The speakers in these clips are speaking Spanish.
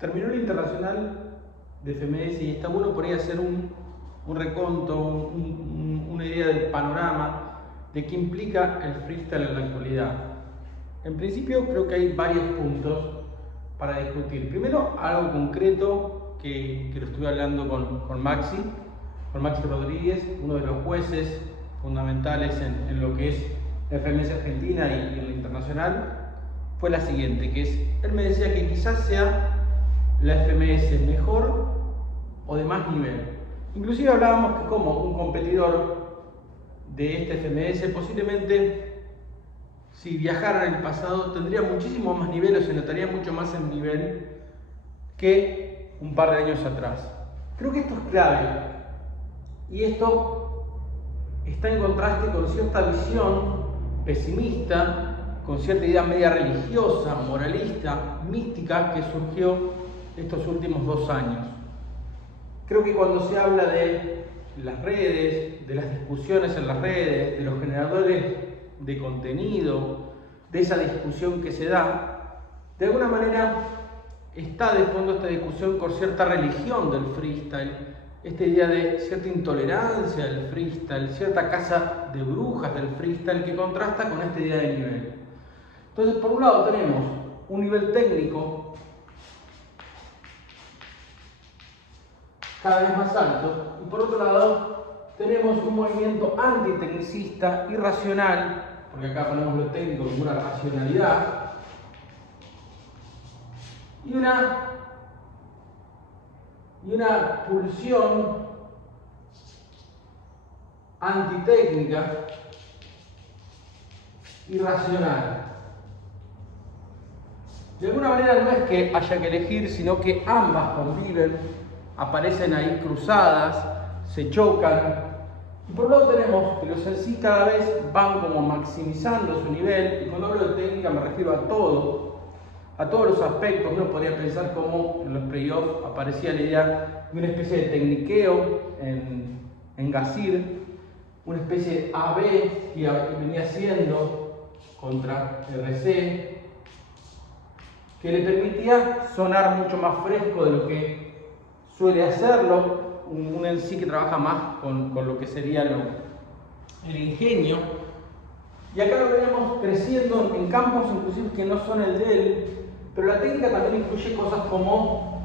Terminó el internacional de FMS y está bueno por ahí hacer un reconto, una idea del panorama de qué implica el freestyle en la actualidad. En principio creo que hay varios puntos para discutir. Primero, algo concreto que lo estuve hablando con Maxi Rodríguez, uno de los jueces fundamentales en lo que es la FMS Argentina y en la internacional, fue la siguiente, que es, él me decía que quizás sea la FMS mejor o de más nivel. Inclusive hablábamos que como un competidor de este FMS posiblemente, si viajara en el pasado, tendría muchísimo más nivel o se notaría mucho más en nivel que un par de años atrás. Creo que esto es clave y esto está en contraste con cierta visión pesimista, con cierta idea media religiosa, moralista, mística que surgió estos últimos 2 años. Creo que cuando se habla de las redes, de las discusiones en las redes, de los generadores de contenido, de esa discusión que se da, de alguna manera está de fondo esta discusión con cierta religión del freestyle, esta idea de cierta intolerancia del freestyle, cierta caza de brujas del freestyle que contrasta con esta idea de nivel. Entonces, por un lado tenemos un nivel técnico cada vez más alto y por otro lado tenemos un movimiento antitecnicista, irracional, porque acá ponemos lo técnico como una racionalidad, y una pulsión antitécnica, irracional. De alguna manera no es que haya que elegir, sino que ambas conviven, aparecen ahí cruzadas, se chocan. Y por un lado tenemos que los en sí cada vez van como maximizando su nivel, y cuando hablo de técnica me refiero a todos los aspectos. Uno podría pensar como en los playoffs aparecía la idea de una especie de tecniqueo en Gazir, una especie de AB que venía haciendo contra RC, que le permitía sonar mucho más fresco de lo que suele hacerlo, un en sí que trabaja más con lo que sería el ingenio. Y acá lo veremos creciendo en campos inclusive que no son el de él, pero la técnica también incluye cosas como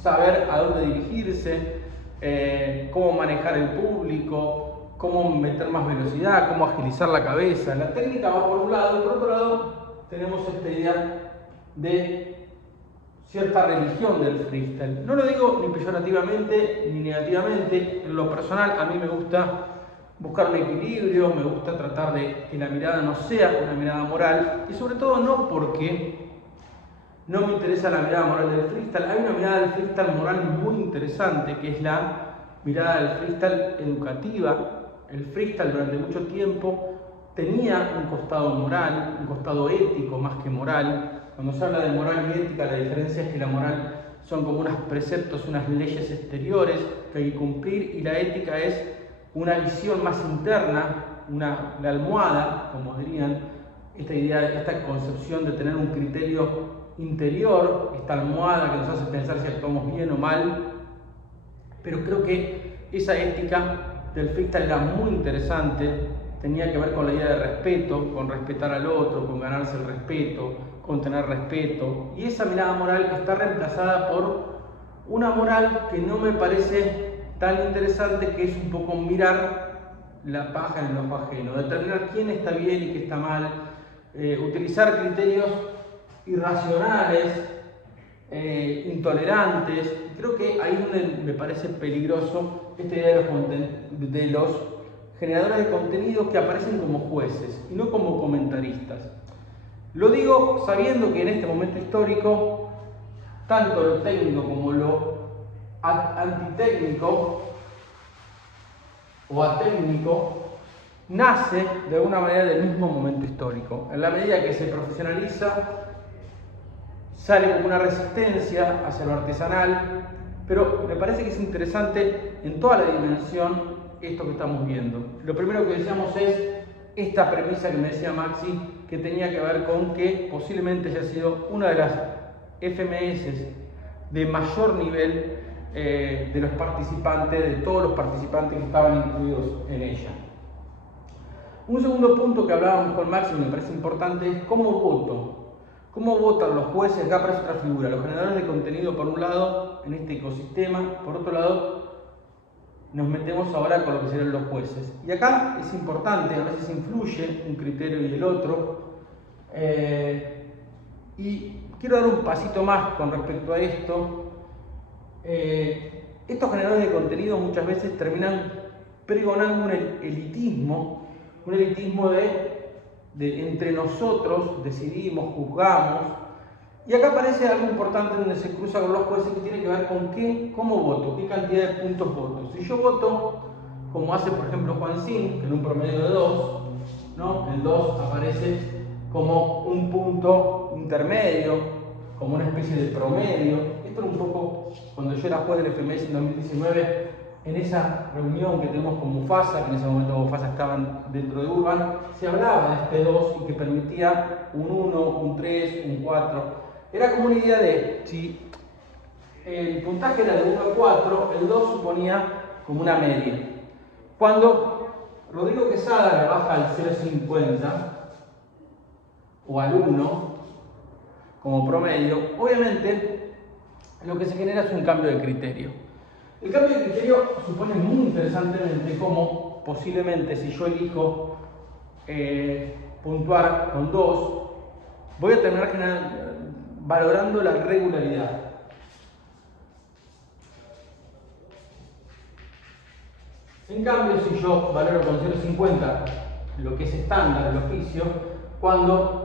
saber a dónde dirigirse, cómo manejar el público, cómo meter más velocidad, cómo agilizar la cabeza. La técnica va por un lado y por otro lado tenemos esta idea de cierta religión del freestyle. No lo digo ni peyorativamente ni negativamente. En lo personal a mí me gusta buscar un equilibrio, me gusta tratar de que la mirada no sea una mirada moral, y sobre todo no porque no me interesa la mirada moral del freestyle. Hay una mirada del freestyle moral muy interesante, que es la mirada del freestyle educativa. El freestyle durante mucho tiempo tenía un costado moral, un costado ético más que moral. Cuando se habla de moral y ética, la diferencia es que la moral son como unos preceptos, unas leyes exteriores que hay que cumplir, y la ética es una visión más interna, la almohada, como dirían, esta idea, esta concepción de tener un criterio interior, esta almohada que nos hace pensar si actuamos bien o mal. Pero creo que esa ética del freestyle era muy interesante, tenía que ver con la idea de respeto, con respetar al otro, con ganarse el respeto, con tener respeto, y esa mirada moral está reemplazada por una moral que no me parece tan interesante, que es un poco mirar la paja en el ojo ajeno, determinar quién está bien y qué está mal, utilizar criterios irracionales, intolerantes. Creo que ahí es donde me parece peligroso esta idea de los generadores de contenido que aparecen como jueces y no como comentaristas. Lo digo sabiendo que en este momento histórico, tanto lo técnico como lo antitécnico o atécnico nace de alguna manera del mismo momento histórico. En la medida que se profesionaliza, sale como una resistencia hacia lo artesanal, pero me parece que es interesante en toda la dimensión esto que estamos viendo. Lo primero que decíamos es esta premisa que me decía Maxi, que tenía que ver con que posiblemente haya sido una de las FMS de mayor nivel de los participantes, de todos los participantes que estaban incluidos en ella. Un segundo punto que hablábamos con Max y me parece importante es cómo voto. ¿Cómo votan los jueces? Acá aparece otra figura, los generadores de contenido por un lado, en este ecosistema, por otro lado, nos metemos ahora con lo que serían los jueces. Y acá es importante, a veces influye un criterio y el otro. Y quiero dar un pasito más con respecto a esto. Estos generadores de contenido muchas veces terminan pregonando un elitismo de entre nosotros decidimos, juzgamos, y acá aparece algo importante donde se cruza con los jueces que tiene que ver con cómo voto, qué cantidad de puntos voto. Si yo voto, como hace por ejemplo Juan Sin, que en un promedio de 2, ¿no? El 2 aparece como un punto intermedio, como una especie de promedio. Esto era un poco cuando yo era juez del FMS en 2019, en esa reunión que tenemos con Mufasa, que en ese momento Mufasa estaban dentro de Urban, se hablaba de este 2 y que permitía un 1, un 3, un 4. Era como una idea de, si el puntaje era de 1 a 4, el 2 suponía como una media. Cuando Rodrigo Quesada le baja al 0,50 o al 1 como promedio, obviamente lo que se genera es un cambio de criterio. El cambio de criterio supone muy interesantemente cómo posiblemente si yo elijo puntuar con 2, voy a terminar valorando la regularidad. En cambio, si yo valoro con 0,50 lo que es estándar, el oficio, cuando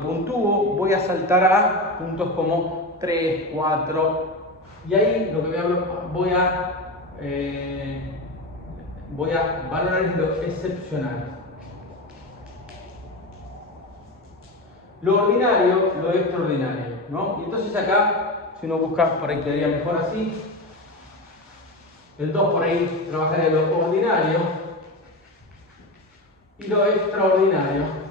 puntúo voy a saltar a puntos como 3, 4, y ahí lo que voy a valorar es lo excepcional. Lo ordinario, lo extraordinario, ¿no? Y entonces acá, si uno busca, por ahí quedaría mejor así. El 2 por ahí trabajaría lo ordinario y lo extraordinario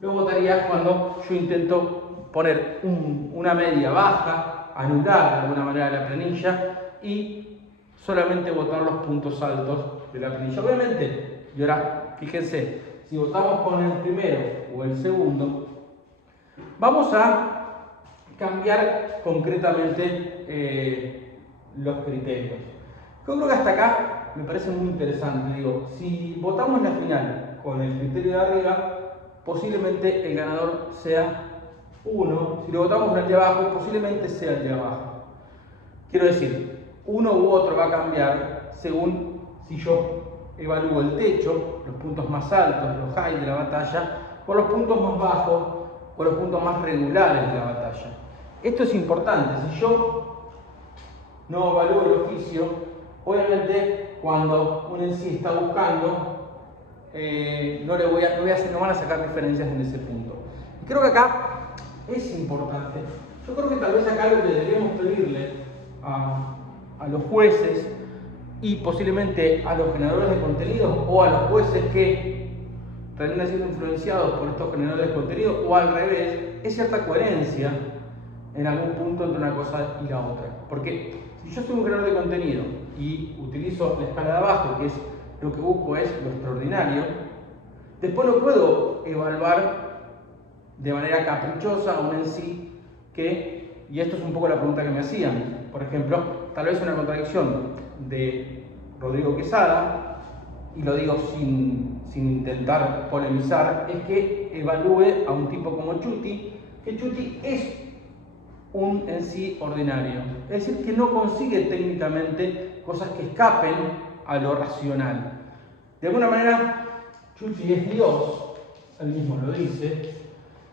lo votaría cuando yo intento poner una media baja, anular de alguna manera la planilla y solamente votar los puntos altos de la planilla. Obviamente, y ahora fíjense, si votamos con el primero o el segundo, vamos a cambiar concretamente los criterios. Yo creo que hasta acá me parece muy interesante. Digo, si votamos la final con el criterio de arriba, posiblemente el ganador sea 1. Si lo votamos con el de abajo, posiblemente sea el de abajo. Quiero decir, uno u otro va a cambiar según si yo evalúo el techo, los puntos más altos, los high de la batalla, o los puntos más bajos, o los puntos más regulares de la batalla. Esto es importante. Si yo no evalúo el oficio, obviamente cuando un en sí está buscando, no van a sacar diferencias en ese punto. Y creo que acá es importante. Yo creo que tal vez acá lo que deberíamos pedirle a los jueces y posiblemente a los generadores de contenido o a los jueces que terminan siendo influenciados por estos generadores de contenido o al revés, es cierta coherencia en algún punto entre una cosa y la otra. Porque si yo soy un creador de contenido y utilizo la escala de abajo, que es lo que busco es lo extraordinario, después no puedo evaluar de manera caprichosa un en sí que, y esto es un poco la pregunta que me hacían, por ejemplo, tal vez una contradicción de Rodrigo Quesada, y lo digo sin intentar polemizar, es que evalúe a un tipo como Chuti, que Chuti es un en sí ordinario, es decir, que no consigue técnicamente cosas que escapen a lo racional. De alguna manera, Chuti es Dios, él mismo lo dice,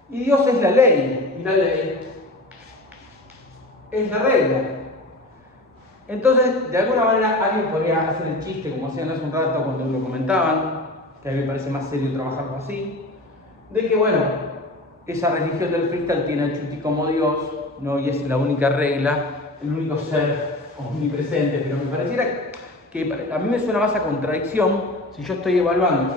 y Dios es la ley, y la ley es la regla. Entonces, de alguna manera, alguien podría hacer el chiste, como hacían hace un rato cuando lo comentaban, que a mí me parece más serio trabajarlo así, de que, bueno, esa religión del freestyle tiene a Chuti como Dios, ¿no? Y es la única regla, el único ser omnipresente, pero me pareciera que a mí me suena más a contradicción si yo estoy evaluando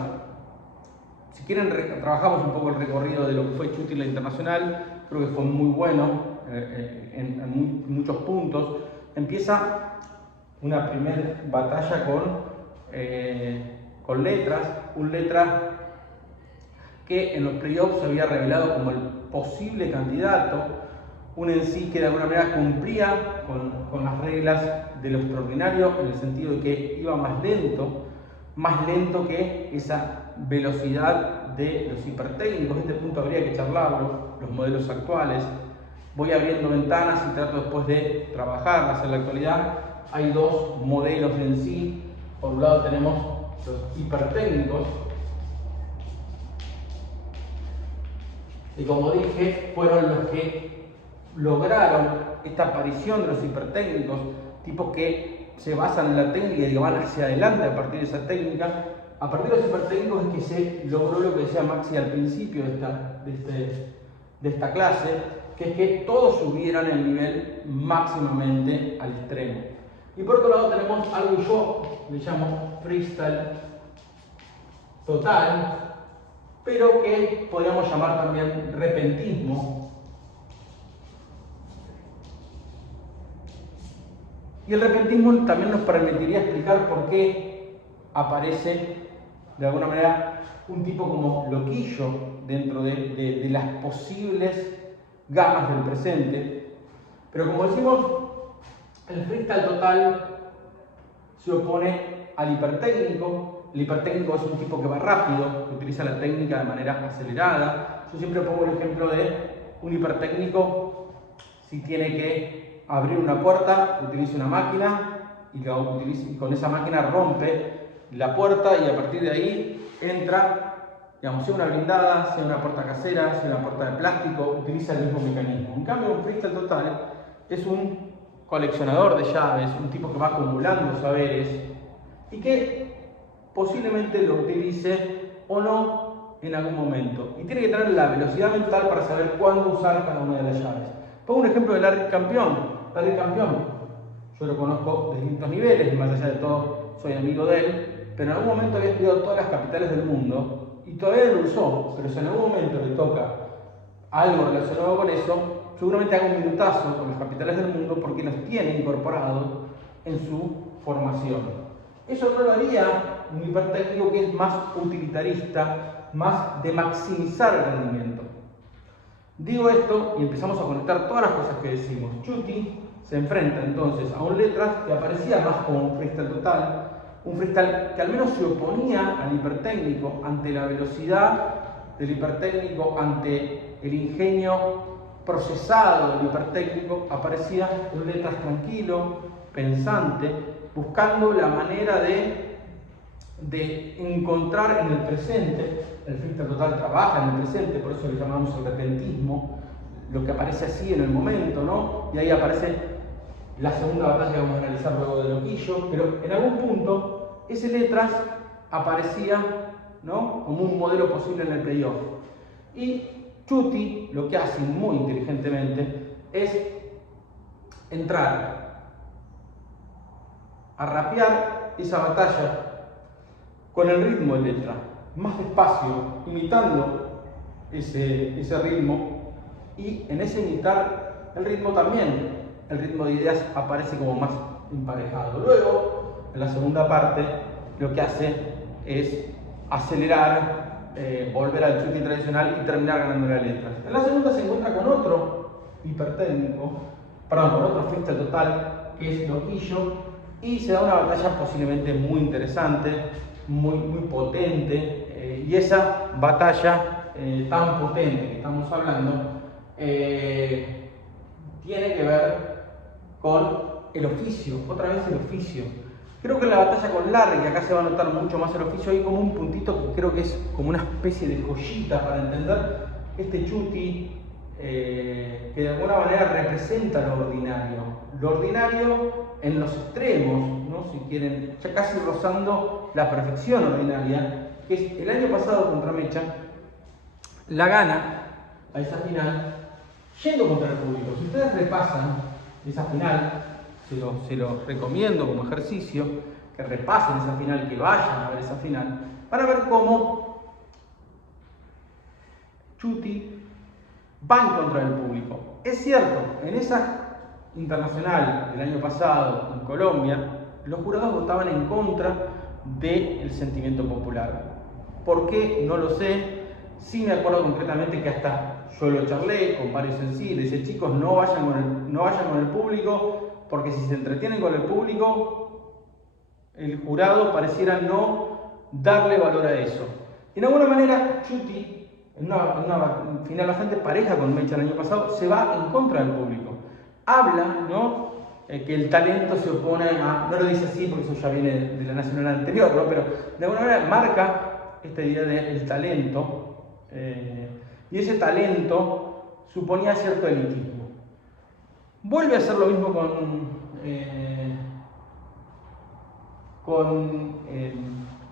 Si quieren, trabajamos un poco el recorrido de lo que fue Chuti en la internacional. Creo que fue muy bueno en muchos puntos. Empieza una primera batalla con Letras, un Letras que en los playoffs se había revelado como el posible candidato, un en sí que de alguna manera cumplía con las reglas de lo extraordinario, en el sentido de que iba más lento que esa velocidad de los hipertécnicos. Este punto habría que charlarlo, los modelos actuales. Voy abriendo ventanas y trato después de trabajarlas en la actualidad. Hay dos modelos en sí. Por un lado tenemos los hipertécnicos, y como dije, fueron los que lograron esta aparición de los hipertécnicos, tipos que se basan en la técnica y que van hacia adelante a partir de esa técnica. A partir de los hipertécnicos es que se logró lo que decía Maxi al principio de esta clase, que es que todos subieran el nivel máximamente al extremo. Y por otro lado tenemos algo que yo le llamo freestyle total, pero que podríamos llamar también repentismo. Y el repentismo también nos permitiría explicar por qué aparece de alguna manera un tipo como loquillo dentro de las posibles gamas del presente. Pero como decimos, el freestyle total se opone al hipertécnico. El hipertécnico es un tipo que va rápido, que utiliza la técnica de manera acelerada. Yo siempre pongo el ejemplo de un hipertécnico, si tiene que abrir una puerta, utiliza una máquina y con esa máquina rompe la puerta y a partir de ahí entra, digamos, sea una blindada, sea una puerta casera, sea una puerta de plástico, utiliza el mismo mecanismo. En cambio, un freestyle total es un coleccionador de llaves, un tipo que va acumulando saberes y que posiblemente lo utilice o no en algún momento. Y tiene que tener la velocidad mental para saber cuándo usar cada una de las llaves. Pongo un ejemplo de Larry Campeón. Larry Campeón, yo lo conozco de distintos niveles, más allá de todo soy amigo de él, pero en algún momento había estudiado todas las capitales del mundo y todavía no lo usó, pero si en algún momento le toca algo relacionado con eso, seguramente haga un minutazo con las capitales del mundo porque los tiene incorporados en su formación. Eso no lo haría un hipertécnico que es más utilitarista, más de maximizar el rendimiento. Digo esto y empezamos a conectar todas las cosas que decimos. Chuti se enfrenta entonces a un Letras que aparecía más como un freestyle total, un freestyle que al menos se oponía al hipertécnico ante la velocidad del hipertécnico, ante el ingenio procesado del hipertécnico. Aparecía un Letras tranquilo, pensante, buscando la manera de encontrar en el presente. El freestyle total trabaja en el presente, por eso le llamamos el repentismo, lo que aparece así en el momento, ¿no? Y ahí aparece la segunda batalla que vamos a analizar luego de Loquillo, pero en algún punto ese Letras aparecía, ¿no?, como un modelo posible en el playoff. Y Chuti lo que hace muy inteligentemente es entrar a rapear esa batalla con el ritmo de Letra, más despacio, imitando ese ritmo, y en ese imitar el ritmo también, el ritmo de ideas aparece como más emparejado. Luego, en la segunda parte, lo que hace es acelerar, volver al Chuti tradicional y terminar ganando la Letra. En la segunda se encuentra con otro hipertécnico, con otro freestyle total, que es Loquillo, y se da una batalla posiblemente muy interesante, muy potente, y esa batalla tan potente que estamos hablando tiene que ver con el oficio, otra vez el oficio. Creo que en la batalla con Larry, que acá se va a notar mucho más el oficio, hay como un puntito que creo que es como una especie de joyita para entender este Chuti, que de alguna manera representa lo ordinario en los extremos, ¿no?, si quieren, ya casi rozando la perfección ordinaria, que es el año pasado contra Mecha, la gana a esa final yendo contra el público. Si ustedes repasan esa final, se los recomiendo como ejercicio, que repasen esa final, que vayan a ver esa final, van a ver cómo Chuti va en contra del público. Es cierto, en esa internacional del año pasado en Colombia, los jurados votaban en contra del sentimiento popular. ¿Por qué? No lo sé. Sí me acuerdo concretamente que hasta yo lo charlé con varios en sí, le decía, chicos, no vayan con el público, porque si se entretienen con el público, el jurado pareciera no darle valor a eso. Y de alguna manera, Chuti, en una final bastante pareja con Mecha el año pasado, se va en contra del público. Habla, ¿no? Que el talento se opone a... No lo dice así porque eso ya viene de la nacional anterior, ¿no? Pero de alguna manera marca esta idea del talento, y ese talento suponía cierto elitismo. Vuelve a hacer lo mismo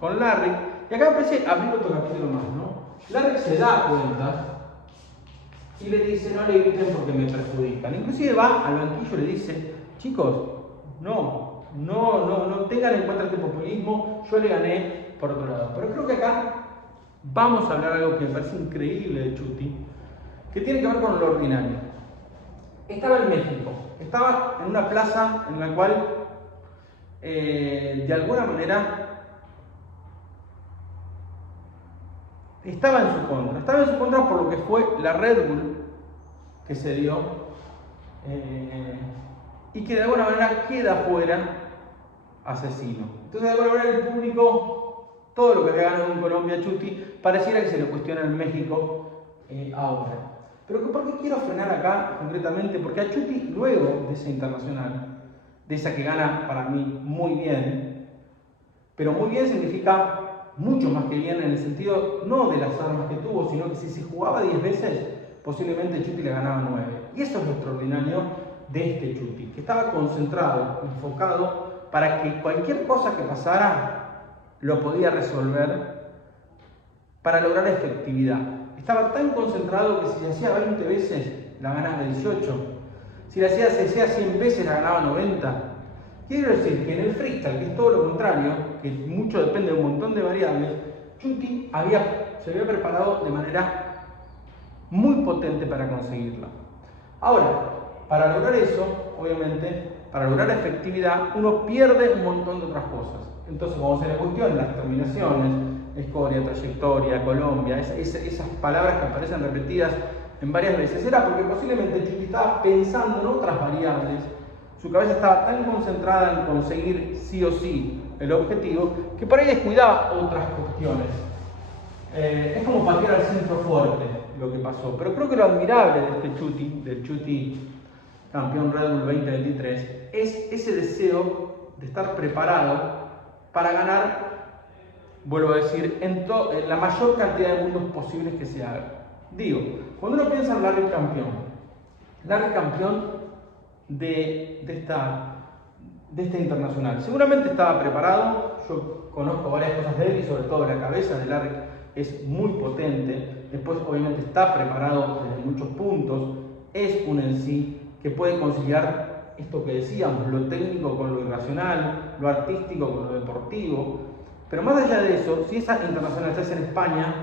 con Larry, y acá me parece abrir otro capítulo más, ¿no? Larry se da cuenta y le dice, no le griten porque me perjudican. Inclusive va al banquillo y le dice, chicos, no tengan en cuenta este populismo, yo le gané por otro lado. Pero creo que acá vamos a hablar de algo que me parece increíble de Chuti, que tiene que ver con lo ordinario. Estaba en México, estaba en una plaza en la cual, de alguna manera, estaba en su contra por lo que fue la Red Bull que se dio, y que de alguna manera queda fuera Asesino. Entonces de alguna manera el público, todo lo que había ganado en Colombia Chuti, pareciera que se lo cuestiona en México ahora. Pero ¿por qué quiero frenar acá concretamente? Porque a Chuti, luego de esa internacional, de esa que gana para mí muy bien, pero muy bien significa mucho más que bien en el sentido no de las armas que tuvo, sino que si se jugaba 10 veces, posiblemente Chuti le ganaba 9. Y eso es lo extraordinario de este Chuti, que estaba concentrado, enfocado, para que cualquier cosa que pasara lo podía resolver para lograr efectividad. Estaba tan concentrado que si se hacía 20 veces, la ganaba 18. Si se hacía 100 veces, la ganaba 90. Quiero decir que en el freestyle, que es todo lo contrario, que mucho depende de un montón de variables, Chuti se había preparado de manera muy potente para conseguirla. Ahora, para lograr eso, obviamente, para lograr efectividad, uno pierde un montón de otras cosas. Entonces, cuando se le cuestionan las terminaciones, escoria, trayectoria, Colombia, esas palabras que aparecen repetidas en varias veces, era porque posiblemente Chuti estaba pensando en otras variables. Su cabeza estaba tan concentrada en conseguir sí o sí el objetivo, que por ahí descuidaba otras cuestiones. Es como patear al centro fuerte lo que pasó. Pero creo que lo admirable de este Chuti, del Chuti campeón Red Bull 2023, es ese deseo de estar preparado para ganar, vuelvo a decir, en la mayor cantidad de mundos posibles que se haga. Digo, cuando uno piensa en Larry campeón de esta internacional, seguramente estaba preparado. Yo conozco varias cosas de él y sobre todo la cabeza de Larry es muy potente. Después obviamente está preparado desde muchos puntos, es un en sí que puede conciliar esto que decíamos, lo técnico con lo irracional, lo artístico con lo deportivo. Pero más allá de eso, si esa internacional se hace en España,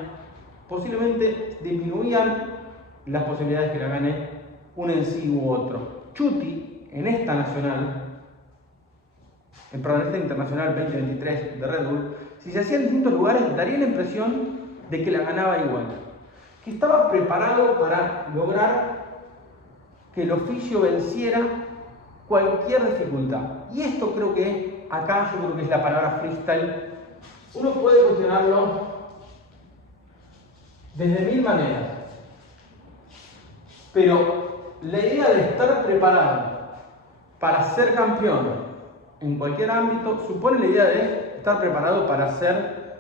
posiblemente disminuían las posibilidades que la gane un en sí u otro. Chuti, en esta nacional, en esta internacional 2023 de Red Bull, si se hacía en distintos lugares, daría la impresión de que la ganaba igual. Que estaba preparado para lograr que el oficio venciera cualquier dificultad. Y esto creo que, acá yo creo que es la palabra freestyle. Uno puede cuestionarlo desde mil maneras. Pero la idea de estar preparado para ser campeón en cualquier ámbito supone la idea de estar preparado para hacer,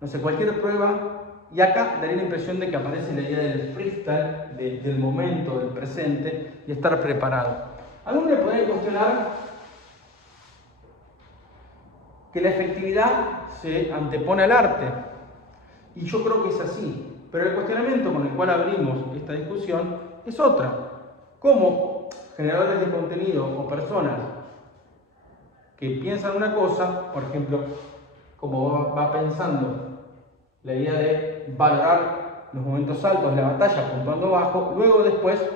no sé, cualquier prueba. Y acá daría la impresión de que aparece la idea del freestyle, del momento, del presente, y estar preparado. Algunos le podrían cuestionar que la efectividad se antepone al arte. Y yo creo que es así. Pero el cuestionamiento con el cual abrimos esta discusión es otra. ¿Cómo generadores de contenido o personas que piensan una cosa, por ejemplo, como va pensando la idea de valorar los momentos altos de la batalla puntuando bajo, luego después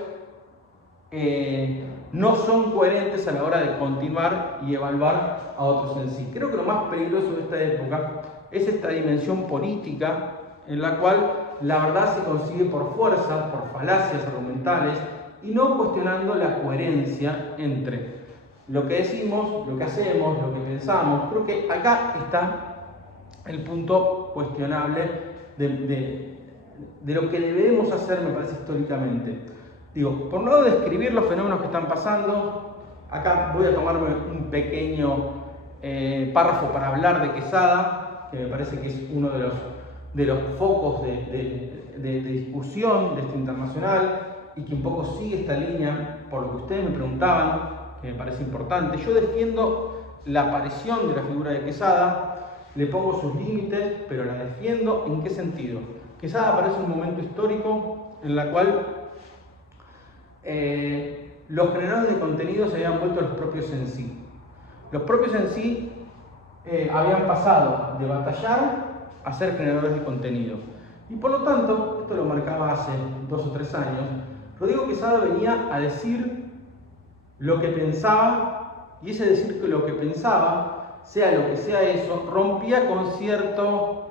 no son coherentes a la hora de continuar y evaluar a otros en sí. Creo que lo más peligroso de esta época es esta dimensión política en la cual la verdad se consigue por fuerza, por falacias argumentales y no cuestionando la coherencia entre lo que decimos, lo que hacemos, lo que pensamos. Creo que acá está el punto cuestionable de lo que debemos hacer, me parece, históricamente. Digo, por un lado describir los fenómenos que están pasando, acá voy a tomarme un pequeño párrafo para hablar de Quesada, que me parece que es uno de los focos de discusión de este internacional y que un poco sigue esta línea, por lo que ustedes me preguntaban, que me parece importante. Yo defiendo la aparición de la figura de Quesada, le pongo sus límites, pero la defiendo. ¿En qué sentido? Quesada aparece en un momento histórico en el cual los generadores de contenido se habían vuelto los propios en sí. Los propios en sí habían pasado de batallar a ser generadores de contenido. Y por lo tanto, esto lo marcaba hace 2 o 3 años, Rodrigo Quesada venía a decir lo que pensaba, y ese decir que lo que pensaba, sea lo que sea eso, rompía con cierto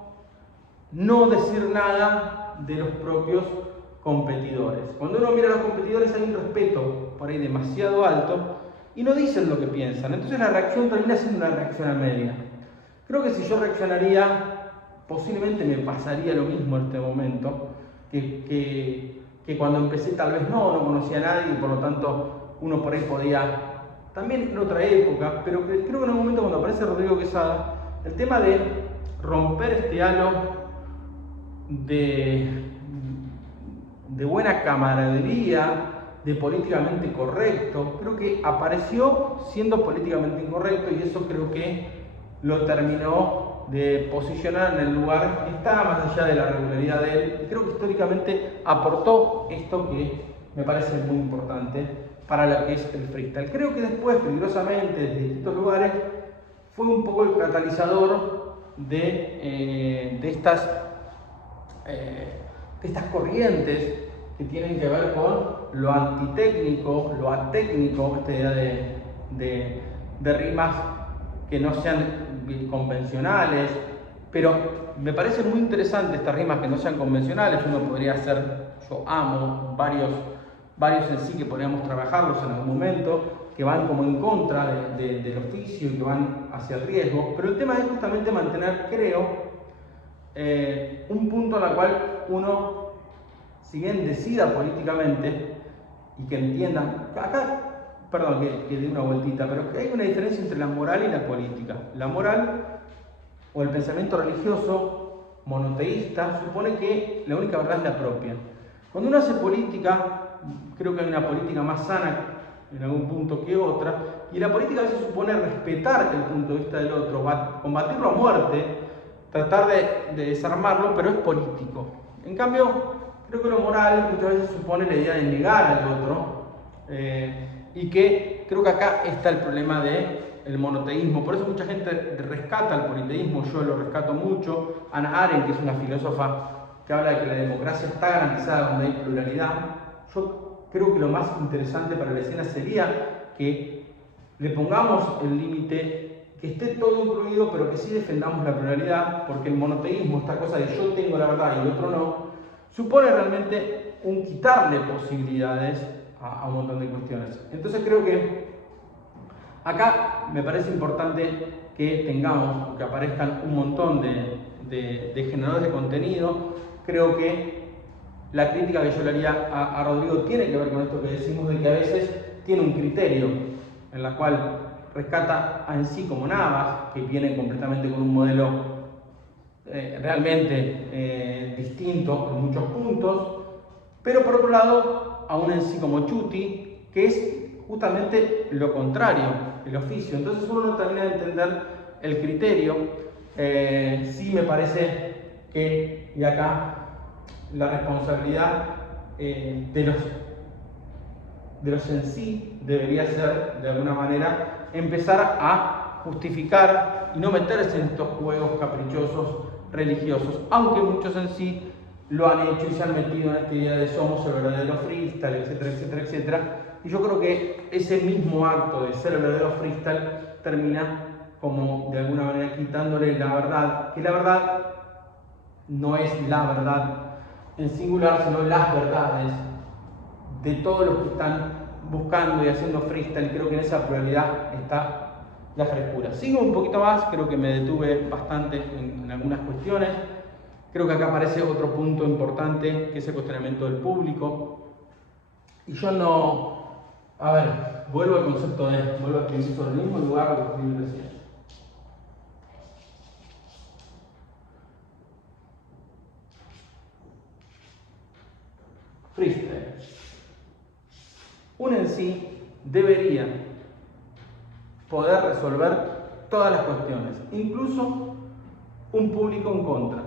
no decir nada de los propios competidores. Cuando uno mira a los competidores hay un respeto por ahí demasiado alto y no dicen lo que piensan. Entonces la reacción termina siendo una reacción a media. Creo que si yo reaccionaría, posiblemente me pasaría lo mismo en este momento, que cuando empecé tal vez no conocía a nadie y por lo tanto uno por ahí podía, también en otra época, pero creo que en un momento cuando aparece Rodrigo Quesada, el tema de romper este halo de buena camaradería, de políticamente correcto, creo que apareció siendo políticamente incorrecto y eso creo que lo terminó de posicionar en el lugar que está más allá de la regularidad de él. Y creo que históricamente aportó esto que me parece muy importante para lo que es el freestyle. Creo que después, peligrosamente, desde distintos lugares, fue un poco el catalizador de estas corrientes que tienen que ver con lo antitécnico, lo atécnico, esta idea de rimas que no sean convencionales, pero me parecen muy interesantes estas rimas que no sean convencionales. Uno podría hacer, yo amo varios en sí que podríamos trabajarlos en algún momento, que van como en contra del oficio y que van hacia el riesgo, pero el tema es justamente mantener, creo, un punto en el cual uno, si bien decida políticamente y que entiendan, acá, perdón que dé una vueltita, pero que hay una diferencia entre la moral y la política. La moral o el pensamiento religioso monoteísta supone que la única verdad es la propia. Cuando uno hace política, creo que hay una política más sana en algún punto que otra, y la política a veces supone respetar el punto de vista del otro, combatirlo a muerte, tratar de desarmarlo, pero es político. En cambio, creo que lo moral muchas veces supone la idea de negar al otro, y que creo que acá está el problema del monoteísmo. Por eso mucha gente rescata el politeísmo, yo lo rescato mucho. Hannah Arendt, que es una filósofa que habla de que la democracia está garantizada donde hay pluralidad. Yo creo que lo más interesante para la escena sería que le pongamos el límite, que esté todo incluido, pero que sí defendamos la pluralidad, porque el monoteísmo, esta cosa de yo tengo la verdad y el otro no, supone realmente un quitarle posibilidades a un montón de cuestiones. Entonces creo que acá me parece importante que tengamos, que aparezcan un montón de generadores de contenido. Creo que la crítica que yo le haría a Rodrigo tiene que ver con esto que decimos de que a veces tiene un criterio en la cual rescata a en sí como Navas, que viene completamente con un modelo realmente distinto en muchos puntos, pero por otro lado a un en sí como Chuti, que es justamente lo contrario, el oficio. Entonces uno no termina de entender el criterio. Sí me parece que, y acá la responsabilidad de los en sí debería ser, de alguna manera, empezar a justificar y no meterse en estos juegos caprichosos religiosos, aunque muchos en sí lo han hecho y se han metido en esta idea de somos el verdadero freestyle, etcétera, etcétera, etcétera. Y yo creo que ese mismo acto de ser el verdadero freestyle termina como de alguna manera quitándole la verdad, que la verdad no es la verdad en singular, sino las verdades de todos los que están buscando y haciendo freestyle. Creo que en esa pluralidad está la frescura. Sigo un poquito más, creo que me detuve bastante en algunas cuestiones. Creo que acá aparece otro punto importante, que es el cuestionamiento del público. Y yo no... A ver, vuelvo al concepto vuelvo a escribir sobre el mismo lugar que escribí recién. Freestyle. Uno en sí debería poder resolver todas las cuestiones, incluso un público en contra,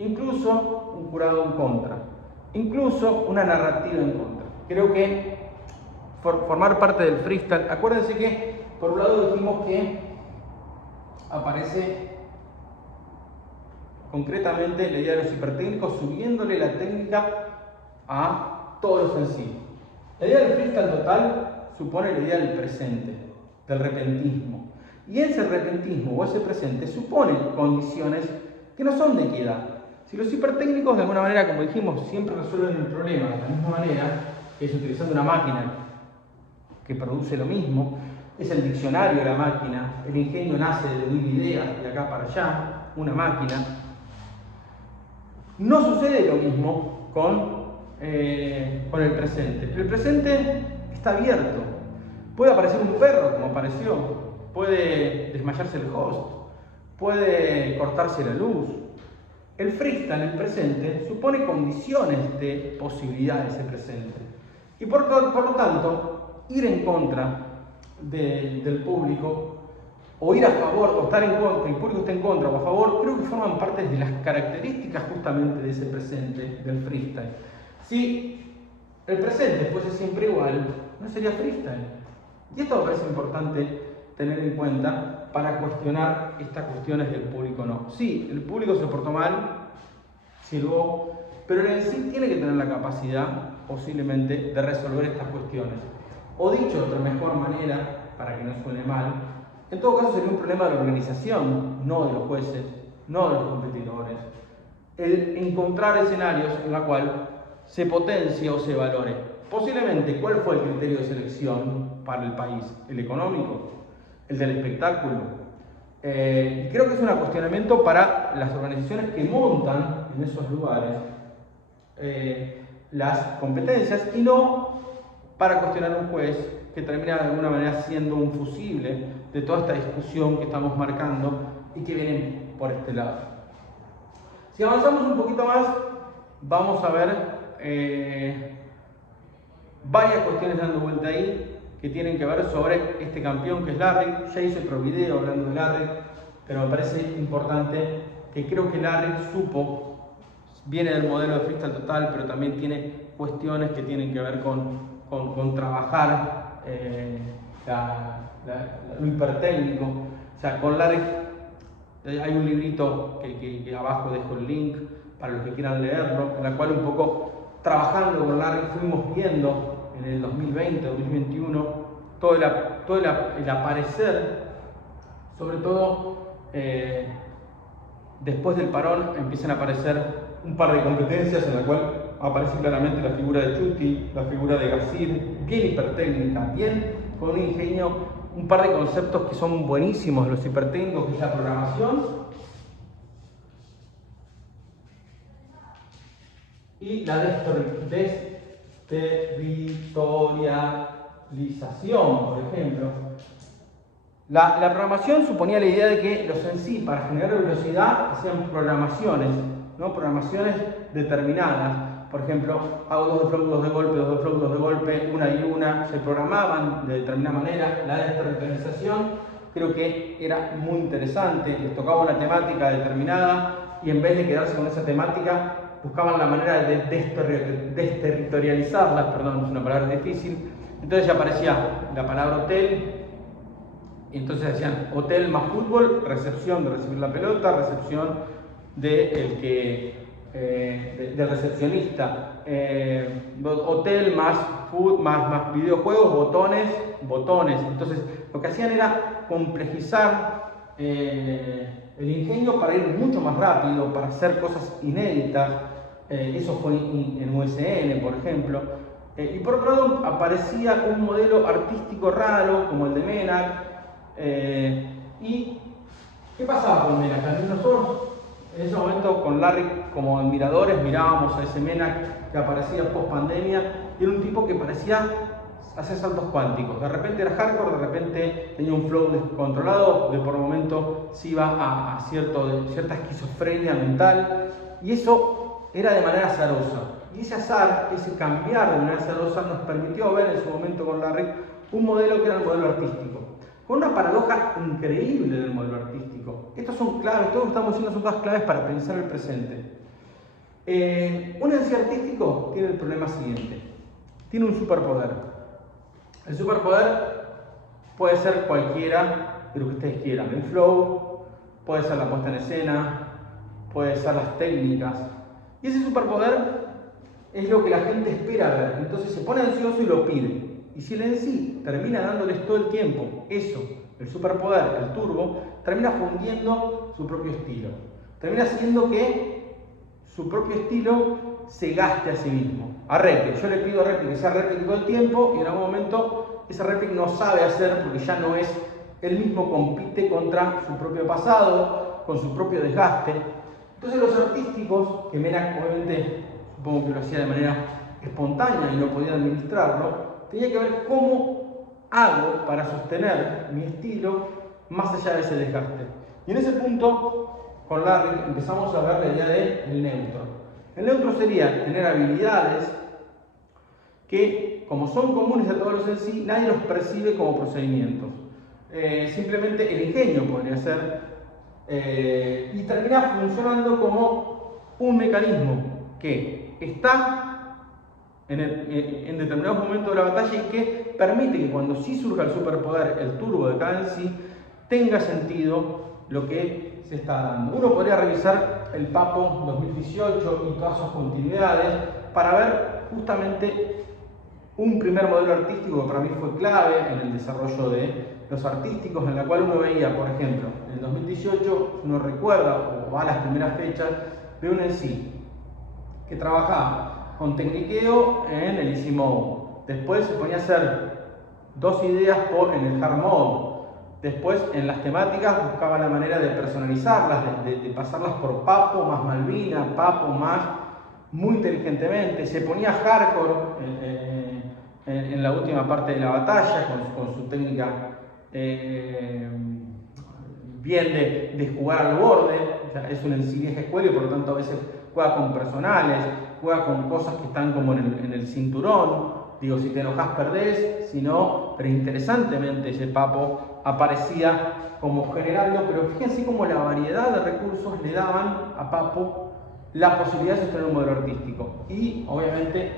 incluso un jurado en contra, incluso una narrativa en contra. Creo que formar parte del freestyle, acuérdense que por un lado dijimos que aparece concretamente la idea de los hipertécnicos subiéndole la técnica a todo lo sencillo. La idea del freestyle total supone la idea del presente, del repentismo. Y ese repentismo o ese presente supone condiciones que no son de equidad. Si los hipertécnicos de alguna manera, como dijimos, siempre resuelven el problema de la misma manera, que es utilizando una máquina que produce lo mismo, es el diccionario de la máquina, el ingenio nace de unir ideas de acá para allá, una máquina. No sucede lo mismo con el presente. El presente está abierto. Puede aparecer un perro, como apareció. Puede desmayarse el host. Puede cortarse la luz. El freestyle, el presente, supone condiciones de posibilidad de ese presente. Y por lo tanto, ir en contra del público, o ir a favor, o estar en contra, el público está en contra o a favor, creo que forman parte de las características justamente de ese presente, del freestyle. Si el presente fuese siempre igual, no sería freestyle. Y esto me parece importante tener en cuenta para cuestionar estas cuestiones del público no. Sí, el público se portó mal, silbó, pero en sí tiene que tener la capacidad, posiblemente, de resolver estas cuestiones. O dicho de otra mejor manera, para que no suene mal, en todo caso sería un problema de la organización, no de los jueces, no de los competidores. El encontrar escenarios en los cuales se potencie o se valore. Posiblemente, ¿cuál fue el criterio de selección para el país? ¿El económico? ¿El del espectáculo? Creo que es un cuestionamiento para las organizaciones que montan en esos lugares las competencias y no para cuestionar a un juez que termina de alguna manera siendo un fusible de toda esta discusión que estamos marcando y que viene por este lado. Si avanzamos un poquito más, vamos a ver varias cuestiones dando vuelta ahí que tienen que ver sobre este campeón que es Larry. Ya hice otro video hablando de Larry, pero me parece importante que creo que Larry viene del modelo de freestyle total, pero también tiene cuestiones que tienen que ver con trabajar lo hipertécnico. O sea, con Larry hay un librito que abajo dejo el link para los que quieran leerlo, en la cual un poco trabajando con Larry fuimos viendo en el 2020, 2021, todo el aparecer, sobre todo después del parón empiezan a aparecer un par de competencias en la cual aparece claramente la figura de Chuti, la figura de Gasir, bien hipertécnica, bien con un ingenio, un par de conceptos que son buenísimos los hipertécnicos, que es la programación y la desterritorialización, por ejemplo. La programación suponía la idea de que los en sí, para generar velocidad, hacían programaciones, ¿no? Programaciones determinadas. Por ejemplo, hago 2 de flow, 2 de golpe, 2 de flow, 2 de golpe, una y una, se programaban de determinada manera. La desterritorialización creo que era muy interesante, les tocaba una temática determinada y en vez de quedarse con esa temática, buscaban la manera de desterritorializarla, perdón, es una palabra difícil. Entonces ya aparecía la palabra hotel, y entonces decían hotel más fútbol, recepción de recibir la pelota, recepción de el que de recepcionista. Hotel más food, más videojuegos, botones. Entonces lo que hacían era complejizar el ingenio para ir mucho más rápido, para hacer cosas inéditas. Eso fue en USN, por ejemplo. Y por otro lado aparecía un modelo artístico raro, como el de Menac. ¿Y qué pasaba con Menac? Nosotros en ese momento con Larry, como admiradores, mirábamos a ese Menac que aparecía post pandemia, y era un tipo que parecía hacer saltos cuánticos. De repente era hardcore, de repente tenía un flow descontrolado, de por momento se iba a cierta esquizofrenia mental, y eso era de manera azarosa. Y ese azar, ese cambiar de manera azarosa, nos permitió ver en su momento con Larry un modelo que era el modelo artístico, con una paradoja increíble del modelo artístico. Estos son claves, todo lo que estamos diciendo son todas claves para pensar el presente. Un MC artístico tiene el problema siguiente: tiene un superpoder. El superpoder puede ser cualquiera de lo que ustedes quieran. El flow, puede ser la puesta en escena, puede ser las técnicas. Y ese superpoder es lo que la gente espera ver. Entonces se pone ansioso y lo pide. Y si él en sí termina dándoles todo el tiempo eso, el superpoder, el turbo, termina fundiendo su propio estilo. Termina haciendo que su propio estilo se gaste a sí mismo. A Replic, yo le pido a Replic que sea Replic todo el tiempo, y en algún momento ese Replic no sabe hacer, porque ya no es él mismo, compite contra su propio pasado, con su propio desgaste. Entonces los artísticos, que Menac obviamente supongo que lo hacía de manera espontánea y no podía administrarlo, tenía que ver cómo hago para sostener mi estilo más allá de ese desgaste. Y en ese punto, con Larry, empezamos a ver la idea del neutro. El neutro sería tener habilidades que, como son comunes a todos los en sí, nadie los percibe como procedimientos. Simplemente el ingenio podría ser, y termina funcionando como un mecanismo que está en determinados momentos de la batalla y que permite que cuando sí surja el superpoder, el turbo de cada en sí, tenga sentido lo que se está dando. Uno podría revisar el Papo 2018 y todas sus continuidades para ver justamente un primer modelo artístico que para mí fue clave en el desarrollo de los artísticos, en la cual uno veía, por ejemplo, en el 2018, uno recuerda o va a las primeras fechas, ve un en sí que trabajaba con tecniqueo en el easy mode. Después se ponía a hacer dos ideas en el hard mode. Después en las temáticas buscaba la manera de personalizarlas, de pasarlas por Papo más Malvina, Papo más muy inteligentemente. Se ponía hardcore en la última parte de la batalla con su técnica bien de jugar al borde. O sea, es un en sí vieja escuela y por lo tanto a veces juega con personales, juega con cosas que están como en el cinturón. Digo, si te enojas perdés, si no, pero interesantemente ese Papo aparecía como generando, pero fíjense cómo la variedad de recursos le daban a Papo la posibilidad de sostener un modelo artístico. Y obviamente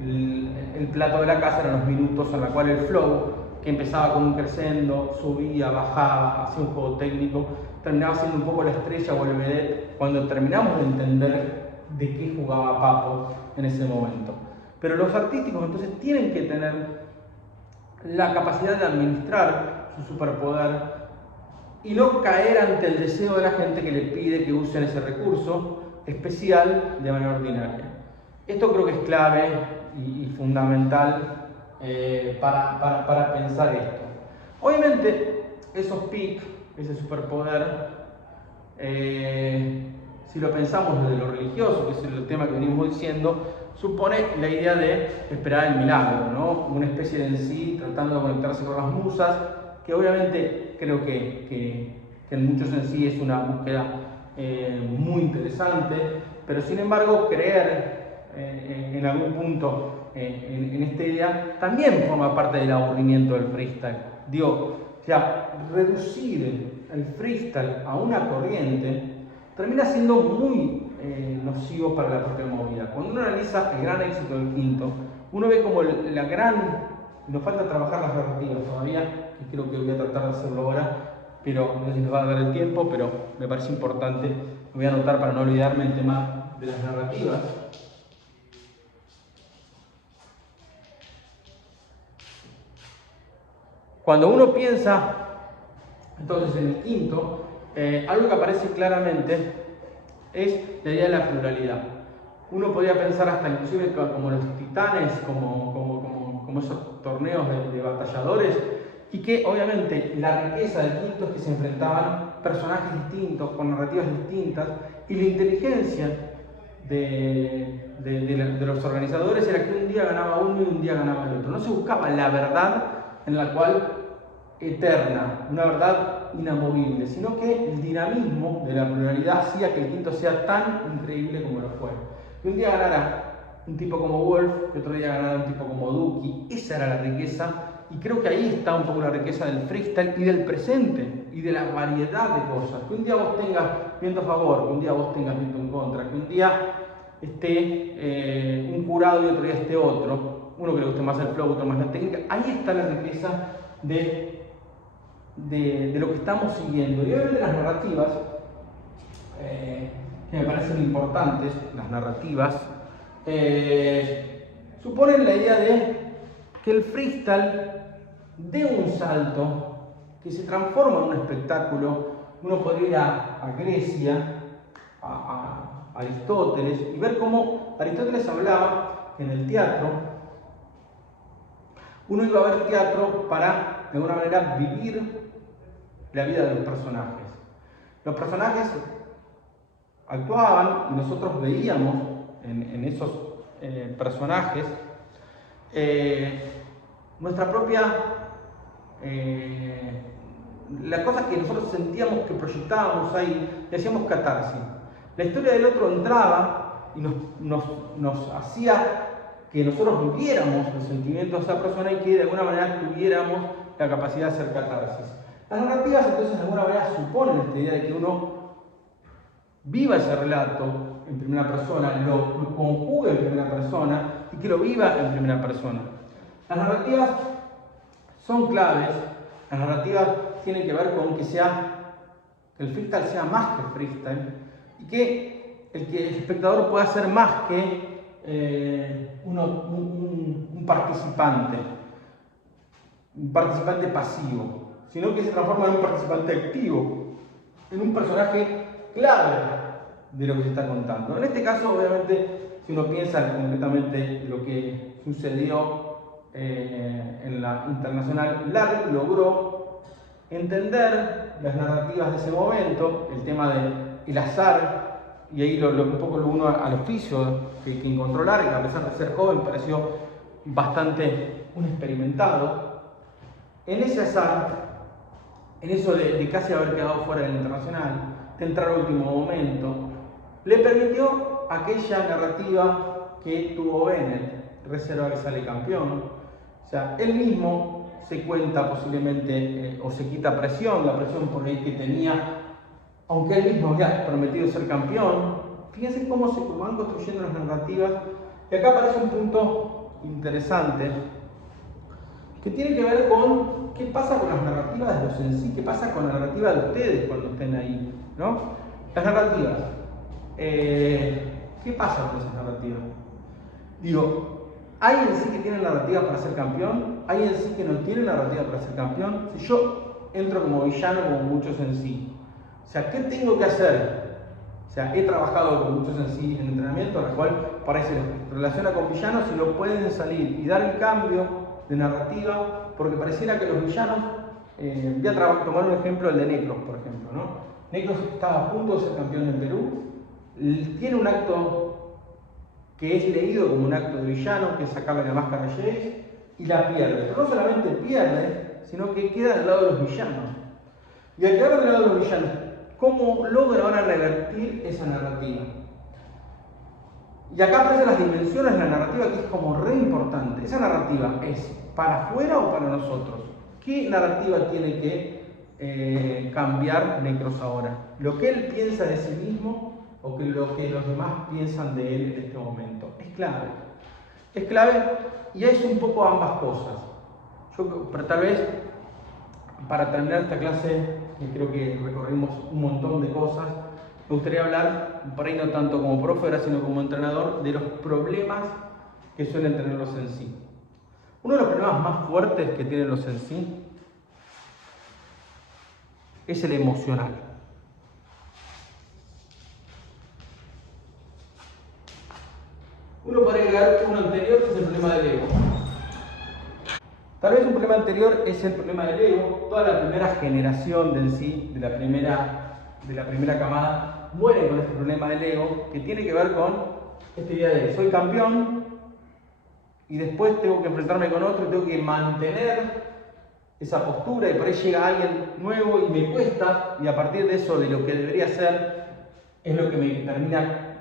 el plato de la casa eran los minutos en la cual el flow, que empezaba con un crescendo, subía, bajaba, hacía un juego técnico, terminaba siendo un poco la estrella o el vedette cuando terminamos de entender de qué jugaba Papo en ese momento. Pero los artísticos entonces tienen que tener la capacidad de administrar su superpoder y no caer ante el deseo de la gente que le pide que usen ese recurso especial de manera ordinaria. Esto creo que es clave y fundamental para pensar esto. Obviamente, esos pics, ese superpoder, si lo pensamos desde lo religioso, que es el tema que venimos diciendo, supone la idea de esperar el milagro, ¿no? Una especie de en sí tratando de conectarse con las musas, que obviamente creo que en muchos en sí es una búsqueda muy interesante, pero sin embargo creer en algún punto en esta idea también forma parte del aburrimiento del freestyle. Digo, o sea, reducir el freestyle a una corriente termina siendo muy nocivo para la propia movida. Cuando uno analiza el gran éxito del Quinto, uno ve como la gran... Nos falta trabajar las narrativas todavía, y creo que voy a tratar de hacerlo ahora, pero no sé si nos va a dar el tiempo, pero me parece importante. Lo voy a anotar para no olvidarme el tema de las narrativas. Cuando uno piensa, entonces, en el quinto, algo que aparece claramente es la idea de la pluralidad. Uno podría pensar hasta inclusive como los titanes, como esos torneos de batalladores, y que obviamente la riqueza del quinto es que se enfrentaban personajes distintos, con narrativas distintas, y la inteligencia de los organizadores era que un día ganaba uno y un día ganaba el otro. No se buscaba la verdad en la cual eterna, una verdad inamovible, sino que el dinamismo de la pluralidad hacía que el quinto sea tan increíble como lo fue. Que un día ganara un tipo como Wolf, que otro día ganara un tipo como Duki. Esa era la riqueza, y creo que ahí está un poco la riqueza del freestyle y del presente y de la variedad de cosas. Que un día vos tengas viento a favor, que un día vos tengas viento en contra, que un día esté un jurado y otro día esté otro, uno que le guste más el flow, otro más la técnica. Ahí está la riqueza de lo que estamos siguiendo. Y obviamente las narrativas, que me parecen importantes, las narrativas, suponen la idea de que el freestyle dé un salto, que se transforma en un espectáculo. Uno podría ir a Grecia, a Aristóteles, y ver cómo Aristóteles hablaba que en el teatro uno iba a ver teatro para, de alguna manera, vivir la vida de los personajes. Los personajes actuaban y nosotros veíamos en esos personajes nuestra propia, las cosas que nosotros sentíamos, que proyectábamos ahí, y hacíamos catarsis. La historia del otro entraba y nos hacía que nosotros viviéramos los sentimientos de esa persona y que de alguna manera tuviéramos la capacidad de hacer catarsis. Las narrativas entonces de alguna manera suponen esta idea de que uno viva ese relato en primera persona, lo conjugue en primera persona y que lo viva en primera persona. Las narrativas son claves. Las narrativas tienen que ver con que el freestyle sea más que freestyle y que el espectador pueda ser más que un participante pasivo, sino que se transforma en un participante activo, en un personaje clave de lo que se está contando. En este caso, obviamente, si uno piensa concretamente lo que sucedió en la internacional, Larry logró entender las narrativas de ese momento, el tema del azar, y ahí un poco lo uno al oficio que encontró Larry, que a pesar de ser joven pareció bastante un experimentado. En ese azar, en eso de casi haber quedado fuera del internacional, de entrar al último momento, le permitió aquella narrativa que tuvo Bennett, reserva que sale campeón. O sea, él mismo se cuenta posiblemente o se quita presión, la presión por ahí que tenía, aunque él mismo había prometido ser campeón. Fíjense cómo se van construyendo las narrativas. Y acá aparece un punto interesante que tiene que ver con qué pasa con las narrativas de los en sí, qué pasa con la narrativa de ustedes cuando estén ahí, ¿no? Las narrativas. ¿Qué pasa con esas narrativas? Digo, ¿hay en sí que tienen narrativa para ser campeón? ¿Hay en sí que no tienen narrativa para ser campeón? Si yo entro como villano, como muchos en sí, o sea, ¿qué tengo que hacer? O sea, he trabajado con muchos en sí en entrenamiento, en el cual para se relaciona con villanos y lo pueden salir y dar el cambio de narrativa, porque pareciera que los villanos, voy a tomar un ejemplo, el de Necros, por ejemplo, ¿no? Necros estaba a punto de ser campeón en Perú, tiene un acto que es leído como un acto de villano, que es sacarle la máscara a Jace, y la pierde. Pero no solamente pierde, sino que queda del lado de los villanos. Y al quedar del lado de los villanos, ¿cómo logra ahora revertir esa narrativa? Y acá aparecen las dimensiones de la narrativa, que es como re importante. ¿Esa narrativa es para afuera o para nosotros? ¿Qué narrativa tiene que cambiar Necros ahora? ¿Lo que él piensa de sí mismo o lo que los demás piensan de él en este momento? Es clave. Es clave y es un poco ambas cosas. Pero tal vez, para terminar esta clase, que creo que recorrimos un montón de cosas, me gustaría hablar, por ahí no tanto como profe, ahora, sino como entrenador, de los problemas que suelen tener los en sí. Uno de los problemas más fuertes que tienen los en sí es el emocional. Uno podría agregar uno anterior, que es el problema del ego. Tal vez un problema anterior es el problema del ego. Toda la primera generación de en sí, de la primera camada, muere con este problema del ego, que tiene que ver con esta idea de soy campeón y después tengo que enfrentarme con otro y tengo que mantener esa postura, y por ahí llega alguien nuevo y me cuesta, y a partir de eso, de lo que debería ser, es lo que me termina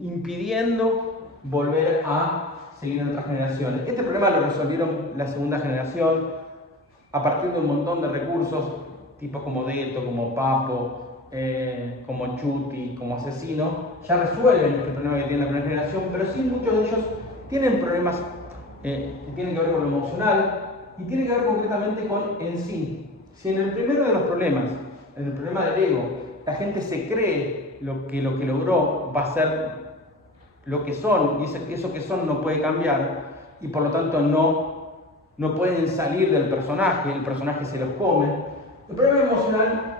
impidiendo volver a seguir en otras generaciones. Este problema lo resolvieron la segunda generación a partir de un montón de recursos, tipos como Deto, como Papo, como Chuti, como Asesino, ya resuelven este problema que tiene la primera generación, pero sí muchos de ellos tienen problemas que tienen que ver con lo emocional y tienen que ver concretamente con en sí. Si en el primero de los problemas, en el problema del ego, la gente se cree lo que logró va a ser lo que son, y eso que son no puede cambiar, y por lo tanto no pueden salir del personaje, el personaje se los come. El problema emocional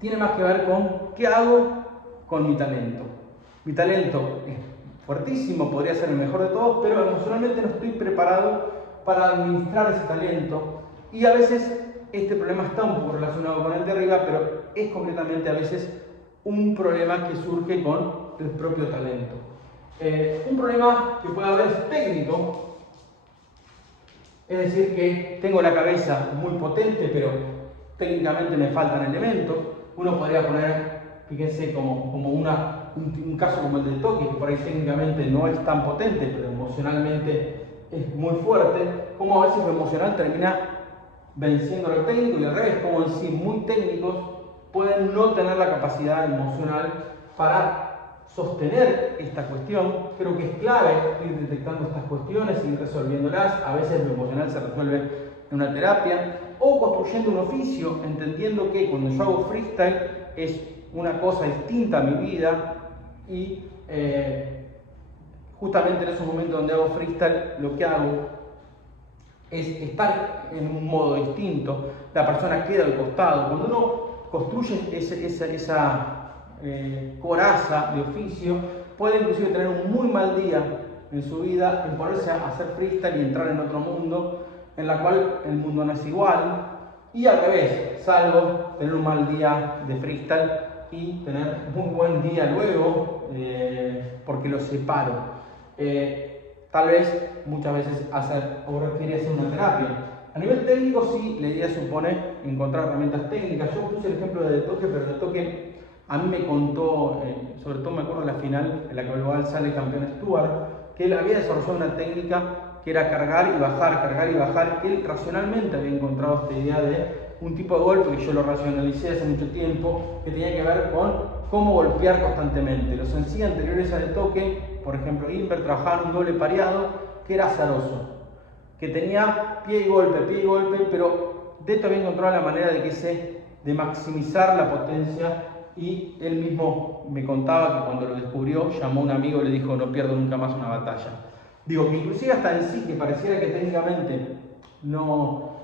tiene más que ver con qué hago con mi talento. Mi talento es fuertísimo, podría ser el mejor de todos, pero emocionalmente no estoy preparado para administrar ese talento, y a veces este problema está un poco relacionado con el de arriba, pero es completamente a veces un problema que surge con el propio talento. Un problema que puede haber es técnico, es decir, que tengo la cabeza muy potente, pero técnicamente me faltan elementos. Uno podría poner, fíjense, como un caso como el de Toki, que por ahí técnicamente no es tan potente, pero emocionalmente es muy fuerte, como a veces lo emocional termina venciendo lo técnico, y al revés, como en sí muy técnicos pueden no tener la capacidad emocional para sostener esta cuestión. Creo que es clave ir detectando estas cuestiones y ir resolviéndolas. A veces lo emocional se resuelve en una terapia o construyendo un oficio, entendiendo que cuando yo hago freestyle es una cosa distinta a mi vida, y justamente en esos momentos donde hago freestyle lo que hago es estar en un modo distinto. La persona queda al costado. Cuando uno construye esa coraza de oficio, puede inclusive tener un muy mal día en su vida, en ponerse a hacer freestyle y entrar en otro mundo, en la cual el mundo no es igual, y al revés, salvo tener un mal día de freestyle y tener muy buen día luego, porque lo separo. Tal vez muchas veces requiere hacer una terapia. A nivel técnico sí, la idea supone encontrar herramientas técnicas. Yo puse el ejemplo de Toque, pero de Toque a mí me contó, sobre todo me acuerdo de la final en la que global sale campeón Stuart, que él había desarrollado una técnica que era cargar y bajar, que él racionalmente había encontrado esta idea de un tipo de golpe, que yo lo racionalicé hace mucho tiempo, que tenía que ver con cómo golpear constantemente. Los en sí anteriores al Toque, por ejemplo, Inver trabajaba un doble pareado que era azaroso, que tenía pie y golpe, pero Deto había encontrado la manera de maximizar la potencia, y él mismo me contaba que cuando lo descubrió, llamó a un amigo y le dijo: no pierdo nunca más una batalla. Digo que inclusive hasta en sí, que pareciera que técnicamente no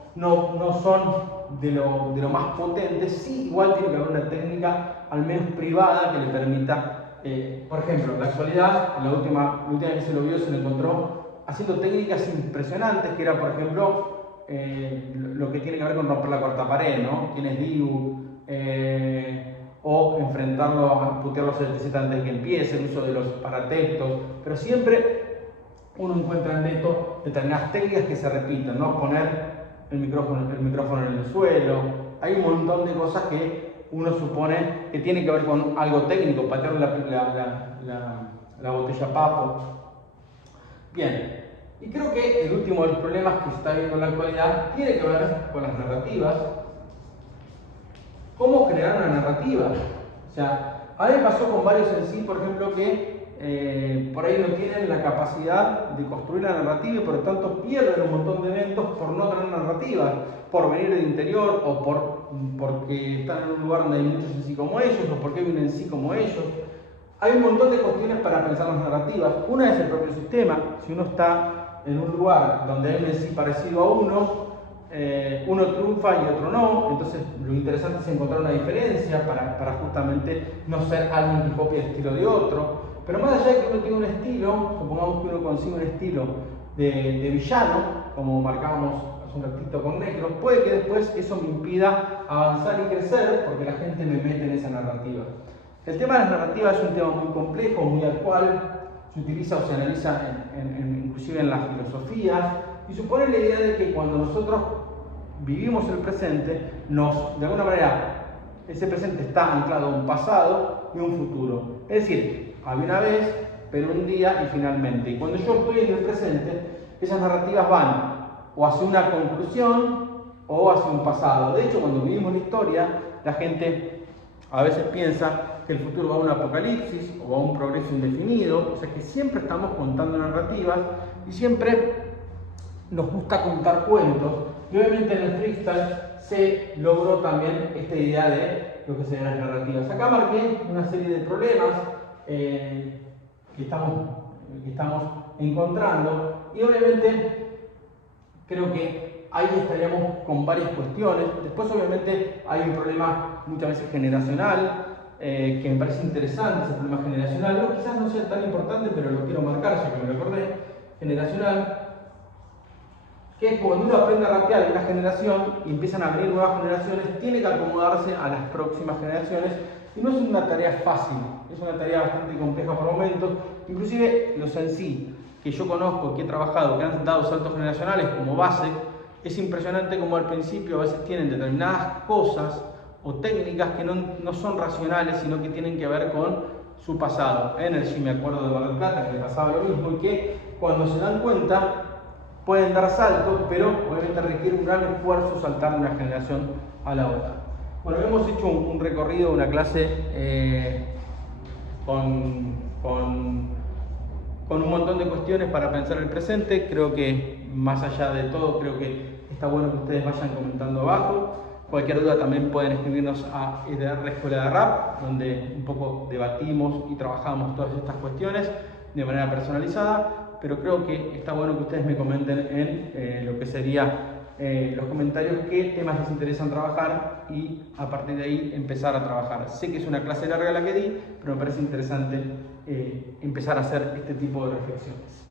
son de lo más potentes, sí igual tiene que haber una técnica, al menos privada, que le permita, por ejemplo, en la actualidad, la última vez que se lo vio, se lo encontró haciendo técnicas impresionantes, que era, por ejemplo, lo que tiene que ver con romper la cuarta pared, ¿no? Quién es Diu, o enfrentarlo a putear los 77 antes que empiece, el uso de los paratextos, pero siempre uno encuentra en Deto determinadas técnicas que se repiten, ¿no? Poner el micrófono en el suelo. Hay un montón de cosas que uno supone que tiene que ver con algo técnico, patear la botella Papo. Bien, y creo que el último de los problemas que se está viendo en la actualidad tiene que ver con las narrativas. ¿Cómo crear una narrativa? O sea, a mí me pasó con varios en sí, por ejemplo, que por ahí no tienen la capacidad de construir la narrativa y por lo tanto pierden un montón de eventos por no tener narrativa, por venir del interior o por porque están en un lugar donde hay muchos en sí como ellos, o porque hay un en sí como ellos. Hay un montón de cuestiones para pensar las narrativas. Una es el propio sistema. Si uno está en un lugar donde hay un en sí parecido a uno, uno triunfa y otro no. Entonces lo interesante es encontrar una diferencia para justamente no ser alguien que copie el estilo de otro. Pero más allá de que uno tenga un estilo, supongamos que uno consigue un estilo de villano, como marcábamos hace un ratito con Necros, puede que después eso me impida avanzar y crecer porque la gente me mete en esa narrativa. El tema de las narrativas es un tema muy complejo, muy actual, se utiliza o se analiza inclusive en la filosofía, y supone la idea de que cuando nosotros vivimos el presente, de alguna manera, ese presente está anclado a un pasado y un futuro. Es decir, había una vez, pero un día y finalmente. Y cuando yo estoy en el presente, esas narrativas van o hacia una conclusión o hacia un pasado. De hecho, cuando vivimos la historia, la gente a veces piensa que el futuro va a un apocalipsis o a un progreso indefinido, o sea que siempre estamos contando narrativas y siempre nos gusta contar cuentos. Y obviamente en el freestyle se logró también esta idea de lo que serían las narrativas. Acá marqué una serie de problemas que estamos encontrando y obviamente creo que ahí estaríamos con varias cuestiones. Después obviamente hay un problema muchas veces generacional, que me parece interesante ese problema generacional. Quizás no sea tan importante, pero lo quiero marcar ya que me lo acordé. Generacional, que es cuando uno aprende a rapear en una generación y empiezan a venir nuevas generaciones, tiene que acomodarse a las próximas generaciones y no es una tarea fácil, es una tarea bastante compleja por momentos. Inclusive los en sí que yo conozco, que he trabajado, que han dado saltos generacionales como base, es impresionante como al principio a veces tienen determinadas cosas o técnicas que no son racionales, sino que tienen que ver con su pasado. Energy, me acuerdo de Mar del Plata, que le pasaba lo mismo, y que cuando se dan cuenta pueden dar saltos, pero obviamente requiere un gran esfuerzo saltar de una generación a la otra. Bueno, hemos hecho un recorrido, una clase con un montón de cuestiones para pensar el presente. Creo que más allá de todo, creo que está bueno que ustedes vayan comentando abajo. Cualquier duda también pueden escribirnos a EDR Escuela de Rap, donde un poco debatimos y trabajamos todas estas cuestiones de manera personalizada, pero creo que está bueno que ustedes me comenten en lo que sería los comentarios qué temas les interesan trabajar y a partir de ahí empezar a trabajar. Sé que es una clase larga la que di, pero me parece interesante empezar a hacer este tipo de reflexiones.